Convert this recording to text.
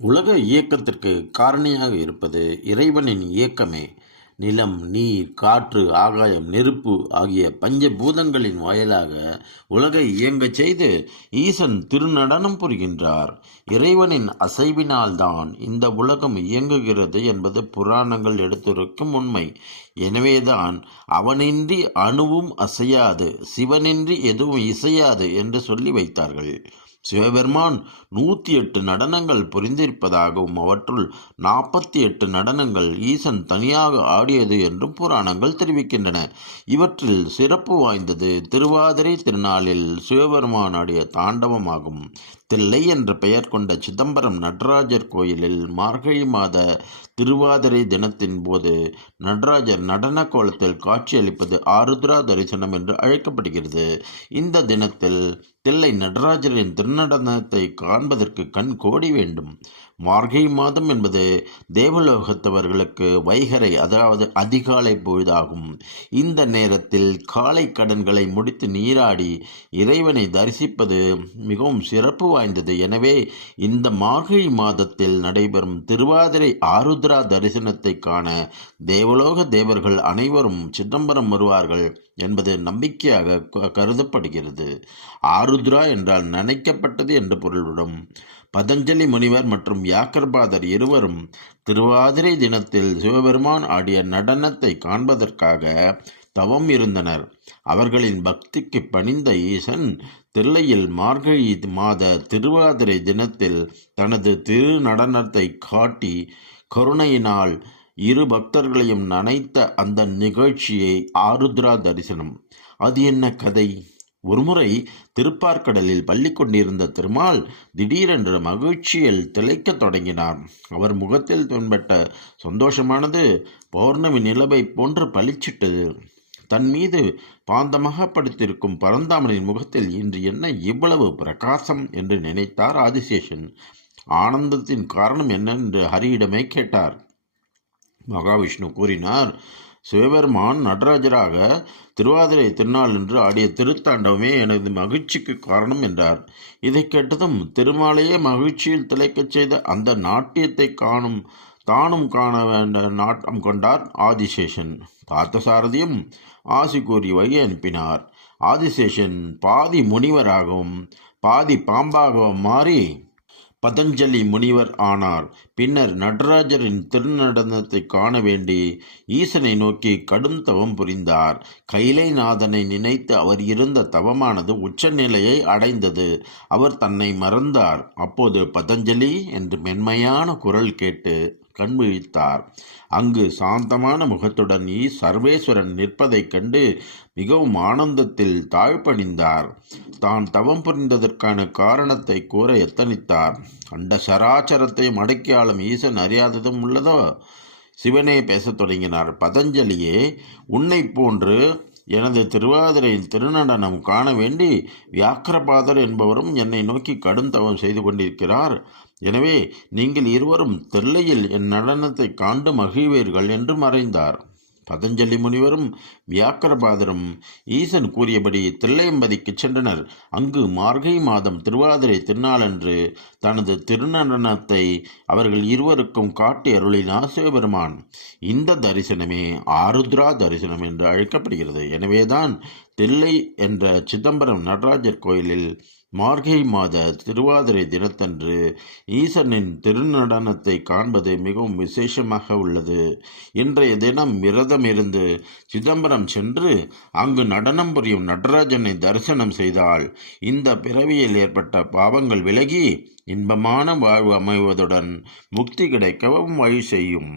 உலக இயக்கத்திற்கு காரணியாக இருப்பது இறைவனின் இயக்கமே. நிலம், நீர், காற்று, ஆகாயம், நெருப்பு ஆகிய பஞ்ச பூதங்களின் வாயிலாக உலகை இயங்கச் செய்து ஈசன் திருநடனம் புரிகின்றார். இறைவனின் அசைவினால்தான் இந்த உலகம் இயங்குகிறது என்பது புராணங்கள் எடுத்துரைக்கும் உண்மை. எனவேதான் அவனின்றி அணுவும் அசையாது, சிவனின்றி எதுவும் இசையாது என்று சொல்லி வைத்தார்கள். சிவபெருமான் 108 நடனங்கள் புரிந்திருப்பதாகவும் அவற்றுள் 48 நடனங்கள் ஈசன் தனியாக ஆடியது என்றும் புராணங்கள் தெரிவிக்கின்றன. இவற்றில் சிறப்பு வாய்ந்தது திருவாதிரை திருநாளில் சிவபெருமான் ஆடிய தாண்டவமாகும். தில்லை என்ற பெயர் கொண்ட சிதம்பரம் நடராஜர் கோயிலில் மார்கழி மாத திருவாதிரை தினத்தின் போது நடராஜர் நடன கோலத்தில் காட்சியளிப்பது ஆருத்ரா தரிசனம் என்று அழைக்கப்படுகிறது. இந்த தினத்தில் தில்லை நடராஜரின் திருநடனத்தை காண்பதற்கு கண் கோடி வேண்டும். மார்கழி மாதம் என்பது தேவலோகத்தவர்களுக்கு வைகரை, அதாவது அதிகாலை பொழுதாகும். இந்த நேரத்தில் காலை கடன்களை முடித்து நீராடி இறைவனை தரிசிப்பது மிகவும் சிறப்பு வாய்ந்தது. எனவே இந்த மார்கழி மாதத்தில் நடைபெறும் திருவாதிரை ஆருத்ரா தரிசனத்தை காண தேவலோக தேவர்கள் அனைவரும் சிதம்பரம் வருவார்கள் என்பது நம்பிக்கையாக கருதப்படுகிறது. ஆருத்ரா என்றால் நனைக்கப்பட்டது என்று பொருள்படும். பதஞ்சலி முனிவர் மற்றும் வியாக்கரபாதர் இருவரும் திருவாதிரை தினத்தில் சிவபெருமான் ஆடிய நடனத்தை காண்பதற்காக தவம் இருந்தனர். அவர்களின் பக்திக்கு பணிந்த ஈசன் தில்லையில் மார்கழி மாத திருவாதிரை தினத்தில் தனது திரு நடனத்தை காட்டி கருணையினால் இரு பக்தர்களையும் நனைத்த அந்த நிகழ்ச்சியை ஆருத்ரா தரிசனம். அது என்ன கதை? ஒருமுறை திருப்பார்கடலில் பள்ளி கொண்டிருந்த திருமால் திடீரென்று மகிழ்ச்சியில் திளைக்கத் தொடங்கினார். அவர் முகத்தில் தென்பட்ட சந்தோஷமானது பௌர்ணமி நிலவை போன்று பளிச்சிட்டது. தன் மீது பாந்தமாக படுத்திருக்கும் பரந்தாமனின் முகத்தில் இன்று என்ன இவ்வளவு பிரகாசம் என்று நினைத்தார் ஆதிசேஷன். ஆனந்தத்தின் காரணம் என்ன என்று ஹரியிடமே கேட்டார். மகாவிஷ்ணு கூறினார், சிவபெருமான் நடராஜராக திருவாதிரை திருநாள் என்று ஆடிய திருத்தாண்டவமே எனது மகிழ்ச்சிக்கு காரணம் என்றார். இதை கேட்டதும் திருமாலையே மகிழ்ச்சியில் திளைக்கச் செய்த அந்த நாட்டியத்தை தானும் காண வேண்ட நாட்டம் கொண்டார் ஆதிசேஷன். பார்த்தசாரதியும் ஆசி கூறி வழி அனுப்பினார். ஆதிசேஷன் பாதி முனிவராகவும் பாதி பாம்பாகவும் மாறி பதஞ்சலி முனிவர் ஆனார். பின்னர் நடராஜரின் திருநடனத்தை காண வேண்டி ஈசனை நோக்கி கடும் தவம் புரிந்தார். கைலைநாதனை நினைத்து அவர் இருந்த தவமானது உச்ச நிலையை அடைந்தது. அவர் தன்னை மறந்தார். அப்போது பதஞ்சலி என்று மென்மையான குரல் கேட்டு கண் விழித்தார். அங்கு சாந்தமான முகத்துடன் சர்வேஸ்வரன் நிற்பதைக் கண்டு மிகவும் ஆனந்தத்தில் தாழ்பணிந்தார். தான் தவம் புரிந்ததற்கான காரணத்தை கூற எத்தனித்தார். அண்ட சராச்சரத்தையும் அடக்கி ஆளும் ஈசன் அறியாததும் உள்ளதோ? சிவனே பேசத் தொடங்கினார். பதஞ்சலியே, உன்னை போன்று எனது திருவாதிரையின் திருநடனம் காண வேண்டி வியாக்கரபாதர் என்பவரும் என்னை நோக்கி கடும் தவம் செய்து கொண்டிருக்கிறார். எனவே நீங்கள் இருவரும் தில்லையில் என் நடனத்தை காண்டு மகிழ்வீர்கள் என்று மறைந்தார். பதஞ்சலி முனிவரும் வியாக்கரபாதரும் ஈசன் கூறியபடி தில்லையம்பதிக்கு சென்றனர். அங்கு மார்கழி மாதம் திருவாதிரை திருநாளன்று தனது திருநடனத்தை அவர்கள் இருவருக்கும் காட்டி அருளினார் சிவபெருமான். இந்த தரிசனமே ஆருத்ரா தரிசனம் என்று அழைக்கப்படுகிறது. எனவேதான் தில்லை என்ற சிதம்பரம் நடராஜர் கோயிலில் மார்கழி மாத திருவாதிரை தினத்தன்று ஈசனின் திருநடனத்தை காண்பது மிகவும் விசேஷமாக உள்ளது. இன்றைய தினம் விரதமிருந்து சிதம்பரம் சென்று அங்கு நடனம் புரியும் நடராஜனை தரிசனம் செய்தால் இந்த பிறவியில் ஏற்பட்ட பாவங்கள் விலகி இன்பமான வாழ்வு அமைவதுடன் முக்தி கிடைக்கவும் வழி செய்யும்.